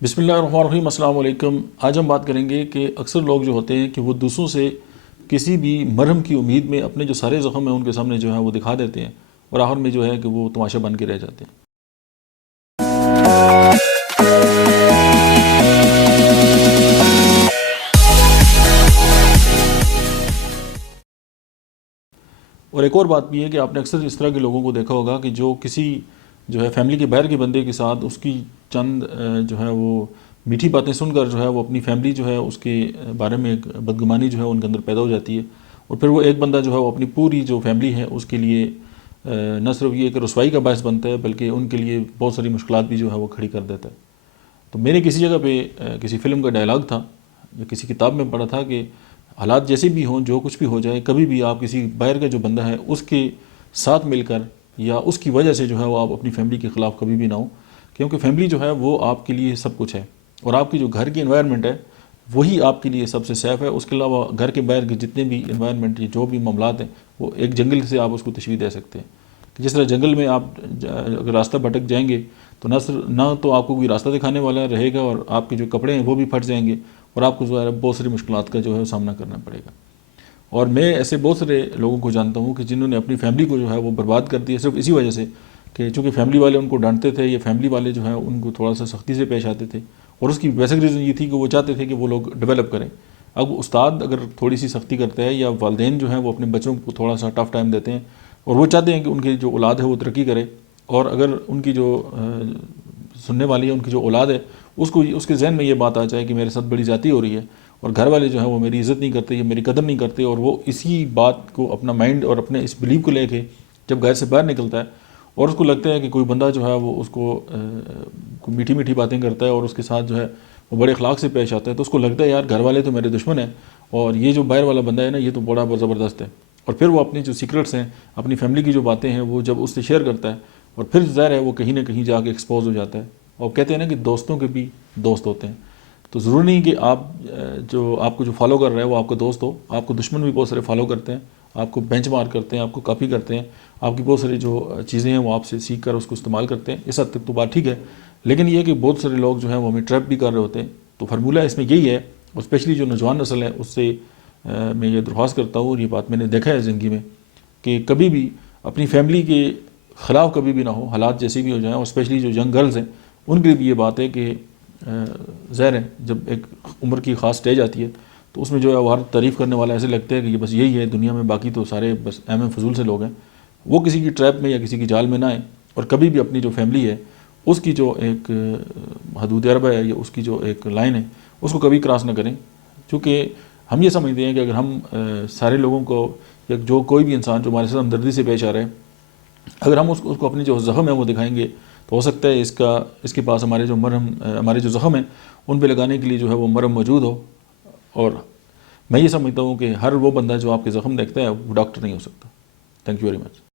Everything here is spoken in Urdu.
بسم اللہ الرحمن الرحیم۔ السلام علیکم۔ آج ہم بات کریں گے کہ اکثر لوگ جو ہوتے ہیں کہ وہ دوسروں سے کسی بھی مرہم کی امید میں اپنے جو سارے زخم ہیں ان کے سامنے جو ہے وہ دکھا دیتے ہیں، اور آخر میں جو ہے کہ وہ تماشا بن کے رہ جاتے ہیں۔ اور ایک اور بات بھی ہے کہ آپ نے اکثر اس طرح کے لوگوں کو دیکھا ہوگا کہ جو کسی جو ہے فیملی کے باہر کے بندے کے ساتھ اس کی چند جو ہے وہ میٹھی باتیں سن کر جو ہے وہ اپنی فیملی جو ہے اس کے بارے میں ایک بدگمانی جو ہے ان کے اندر پیدا ہو جاتی ہے، اور پھر وہ ایک بندہ جو ہے وہ اپنی پوری جو فیملی ہے اس کے لیے نہ صرف یہ کہ رسوائی کا باعث بنتا ہے بلکہ ان کے لیے بہت ساری مشکلات بھی جو ہے وہ کھڑی کر دیتا ہے۔ تو میرے کسی جگہ پہ کسی فلم کا ڈائلاگ تھا یا کسی کتاب میں پڑھا تھا کہ حالات جیسے بھی ہوں، جو کچھ بھی ہو جائے، کبھی بھی آپ کسی باہر کا جو بندہ ہے اس کے ساتھ مل کر یا اس کی وجہ سے جو ہے وہ آپ اپنی فیملی کے خلاف کبھی بھی نہ ہوں، کیونکہ فیملی جو ہے وہ آپ کے لیے سب کچھ ہے، اور آپ کی جو گھر کی انوائرمنٹ ہے وہی آپ کے لیے سب سے سیف ہے۔ اس کے علاوہ گھر کے باہر کے جتنے بھی انوائرمنٹ جو بھی معاملات ہیں وہ ایک جنگل سے آپ اس کو تشبیہ دے سکتے ہیں۔ جس طرح جنگل میں آپ اگر راستہ بھٹک جائیں گے تو نہ تو آپ کو کوئی راستہ دکھانے والا رہے گا، اور آپ کے جو کپڑے ہیں وہ بھی پھٹ جائیں گے، اور آپ کو جو ہے بہت ساری مشکلات کا جو ہے سامنا کرنا پڑے گا۔ اور میں ایسے بہت سارے لوگوں کو جانتا ہوں کہ جنہوں نے اپنی فیملی کو جو ہے وہ برباد کر دیا صرف اسی وجہ سے کہ چونکہ فیملی والے ان کو ڈانٹتے تھے، یا فیملی والے جو ہیں ان کو تھوڑا سا سختی سے پیش آتے تھے، اور اس کی بیسک ریزن یہ تھی کہ وہ چاہتے تھے کہ وہ لوگ ڈیولپ کریں۔ اب استاد اگر تھوڑی سی سختی کرتا ہے، یا والدین جو ہیں وہ اپنے بچوں کو تھوڑا سا ٹف ٹائم دیتے ہیں اور وہ چاہتے ہیں کہ ان کی جو اولاد ہے وہ ترقی کرے، اور اگر ان کی جو سننے والی ہے ان کی جو اولاد ہے اس کے ذہن میں یہ بات آ جائے کہ میرے ساتھ بڑی زیادتی ہو رہی ہے اور گھر والے جو ہیں وہ میری عزت نہیں کرتے یا میری قدر نہیں کرتے، اور وہ اسی بات کو اپنا مائنڈ اور اپنے اس بلیف کو لے کے جب گھر سے باہر نکلتا ہے اور اس کو لگتا ہے کہ کوئی بندہ جو ہے وہ اس کو میٹھی میٹھی باتیں کرتا ہے اور اس کے ساتھ جو ہے وہ بڑے اخلاق سے پیش آتا ہے، تو اس کو لگتا ہے یار گھر والے تو میرے دشمن ہیں، اور یہ جو باہر والا بندہ ہے نا یہ تو بڑا زبردست ہے، اور پھر وہ اپنی جو سیکرٹس ہیں، اپنی فیملی کی جو باتیں ہیں وہ جب اس سے شیئر کرتا ہے، اور پھر ظاہر ہے وہ کہیں نہ کہیں جا کے ایکسپوز ہو جاتا ہے۔ اور کہتے ہیں نا کہ دوستوں کے بھی دوست ہوتے ہیں، تو ضروری نہیں کہ آپ کو جو فالو کر رہا ہے وہ آپ کا دوست ہو، آپ کو دشمن بھی بہت سارے فالو کرتے ہیں، آپ کو بینچ مارک کرتے ہیں، آپ کو کاپی کرتے ہیں، آپ کی بہت ساری جو چیزیں ہیں وہ آپ سے سیکھ کر اس کو استعمال کرتے ہیں۔ اس حد تک تو بات ٹھیک ہے، لیکن یہ کہ بہت سارے لوگ جو ہیں وہ ہمیں ٹریپ بھی کر رہے ہوتے ہیں۔ تو فارمولہ اس میں یہی ہے، اور اسپیشلی جو نوجوان نسل ہے اس سے میں یہ درخواست کرتا ہوں، اور یہ بات میں نے دیکھا ہے زندگی میں، کہ کبھی بھی اپنی فیملی کے خلاف کبھی بھی نہ ہو، حالات جیسے بھی ہو جائیں، اور اسپیشلی جو ینگ گرلز ہیں ان کے لیے بھی یہ بات ہے کہ ظاہر ہے جب ایک عمر کی خاص سٹیج آتی ہے تو اس میں جو ہے وہ ہر تعریف کرنے والا ایسے لگتا ہے کہ یہ بس یہی ہے دنیا میں، باقی تو سارے بس ایم فضول سے لوگ ہیں۔ وہ کسی کی ٹریپ میں یا کسی کی جال میں نہ آئیں، اور کبھی بھی اپنی جو فیملی ہے اس کی جو ایک حدود اربع ہے یا اس کی جو ایک لائن ہے اس کو کبھی کراس نہ کریں، کیونکہ ہم یہ سمجھتے ہیں کہ اگر ہم سارے لوگوں کو یا جو کوئی بھی انسان جو ہمارے ساتھ ہمدردی سے پیش آ رہا ہے، اگر ہم اس کو اپنی جو زخم ہے وہ دکھائیں گے تو ہو سکتا ہے اس کے پاس ہمارے جو زخم ہیں ان پہ لگانے کے لیے جو ہے وہ مرہم موجود ہو، اور میں یہ سمجھتا ہوں کہ ہر وہ بندہ جو آپ کے زخم دیکھتا ہے وہ ڈاکٹر نہیں ہو سکتا۔ Thank you very much.